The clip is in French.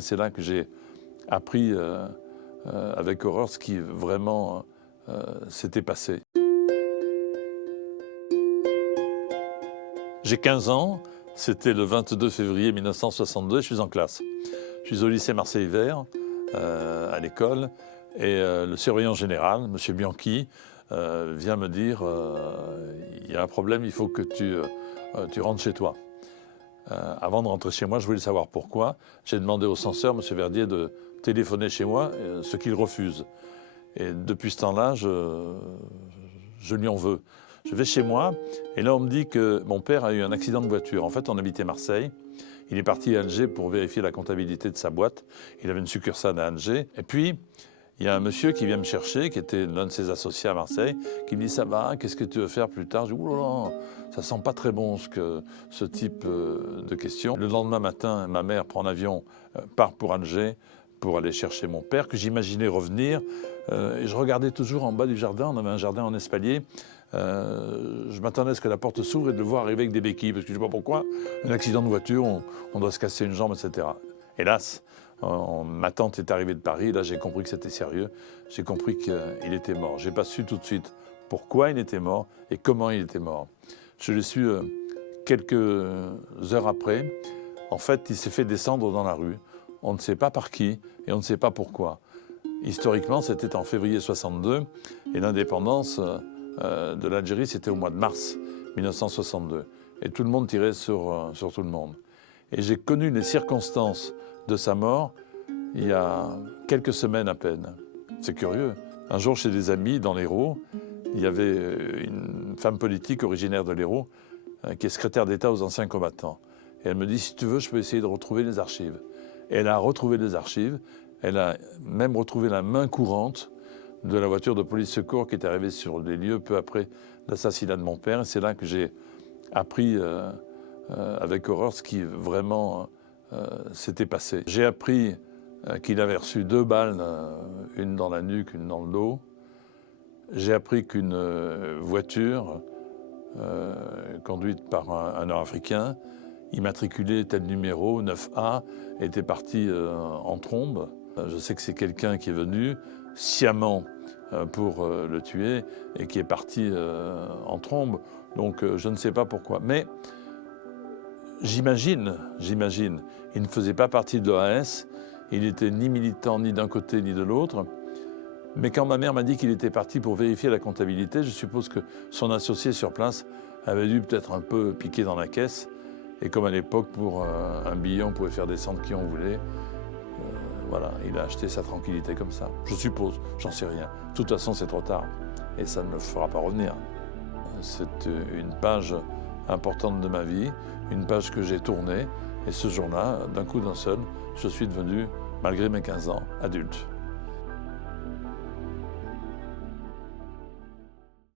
C'est là que j'ai appris avec horreur ce qui vraiment s'était passé. J'ai 15 ans, c'était le 22 février 1962, je suis en classe. Je suis au lycée Marseille-Vert, à l'école, et le surveillant général, M. Bianchi, vient me dire il y a un problème, il faut que tu rentres chez toi. Avant de rentrer chez moi, je voulais savoir pourquoi. J'ai demandé au censeur, M. Verdier, de téléphoner chez moi, ce qu'il refuse. Et depuis ce temps-là, je lui en veux. Je vais chez moi, et là on me dit que mon père a eu un accident de voiture. En fait, on habitait Marseille. Il est parti à Alger pour vérifier la comptabilité de sa boîte. Il avait une succursale à Alger. Et puis, il y a un monsieur qui vient me chercher, qui était l'un de ses associés à Marseille, qui me dit « Ça va, qu'est-ce que tu veux faire plus tard ?» Je dis « Ouh là là, ça sent pas très bon ce type de questions. » Le lendemain matin, ma mère prend l'avion, part pour Alger pour aller chercher mon père, que j'imaginais revenir. Et je regardais toujours en bas du jardin, on avait un jardin en espalier. Je m'attendais à ce que la porte s'ouvre et de le voir arriver avec des béquilles, parce que je ne sais pas pourquoi, un accident de voiture, on doit se casser une jambe, etc. Hélas, ma tante est arrivée de Paris, là j'ai compris que c'était sérieux, j'ai compris qu'il était mort. Je n'ai pas su tout de suite pourquoi il était mort et comment il était mort. Je l'ai su quelques heures après. En fait, il s'est fait descendre dans la rue, on ne sait pas par qui et on ne sait pas pourquoi. Historiquement, c'était en février 62 et l'indépendance de l'Algérie, c'était au mois de mars 1962. Et tout le monde tirait sur tout le monde. Et j'ai connu les circonstances de sa mort il y a quelques semaines à peine. C'est curieux. Un jour, chez des amis, dans l'Hérault, il y avait une femme politique originaire de l'Hérault qui est secrétaire d'État aux anciens combattants. Et elle me dit, si tu veux, je peux essayer de retrouver les archives. Et elle a retrouvé les archives. Elle a même retrouvé la main courante de la voiture de police secours qui est arrivée sur les lieux peu après l'assassinat de mon père. Et c'est là que j'ai appris avec horreur ce qui vraiment s'était passé. J'ai appris qu'il avait reçu 2 balles, une dans la nuque, une dans le dos. J'ai appris qu'une voiture conduite par un Nord-Africain, immatriculée tel numéro 9A, était partie en trombe. Je sais que c'est quelqu'un qui est venu sciemment pour le tuer et qui est parti en trombe. Donc je ne sais pas pourquoi. Mais j'imagine, il ne faisait pas partie de l'OAS, il n'était ni militant ni d'un côté ni de l'autre. Mais quand ma mère m'a dit qu'il était parti pour vérifier la comptabilité, je suppose que son associé sur place avait dû peut-être un peu piquer dans la caisse. Et comme à l'époque, pour un billet, on pouvait faire descendre qui on voulait. Voilà, il a acheté sa tranquillité comme ça. Je suppose, j'en sais rien. De toute façon, c'est trop tard et ça ne le fera pas revenir. C'est une page importante de ma vie, une page que j'ai tournée. Et ce jour-là, d'un coup d'un seul, je suis devenu, malgré mes 15 ans, adulte.